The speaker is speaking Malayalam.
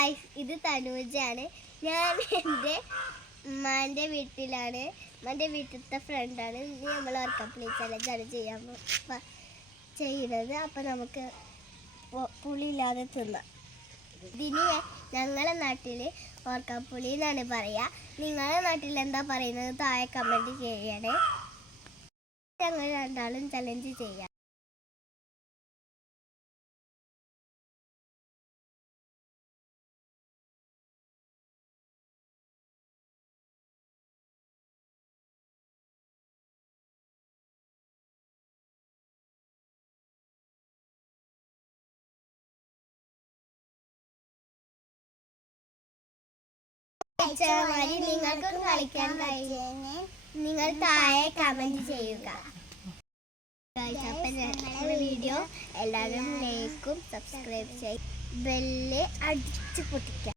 ഹായ്, ഇത് തനൂജാണ്. ഞാൻ എൻ്റെ ഉമ്മാൻ്റെ വീട്ടിലാണ്. ഉമ്മാൻ്റെ വീട്ടിലത്തെ ഫ്രണ്ടാണ്. ഇനി നമ്മൾ ഓർക്കപ്പുളി ചലഞ്ചാണ് ചെയ്യുന്നത്. അപ്പം നമുക്ക് പുളിയില്ലാതെ തിന്നാം. ഇതിന് ഞങ്ങളുടെ നാട്ടിൽ ഓർക്കപ്പുളി എന്നാണ് പറയുക. നിങ്ങളുടെ നാട്ടിൽ എന്താ പറയുന്നത് താഴെ കമൻറ്റ് ചെയ്യണേ. ഞങ്ങൾ രണ്ടാളും ചലഞ്ച് ചെയ്യാം. നിങ്ങൾക്കും കളിക്കാൻ കഴിയുമെന്ന് നിങ്ങൾ താഴെ കമന്റ് ചെയ്യുക. വീഡിയോ എല്ലാവരും ലൈക്കും സബ്സ്ക്രൈബ് ചെയ്യും, ബെല്ല് അടിച്ച് പൊട്ടിക്കാം.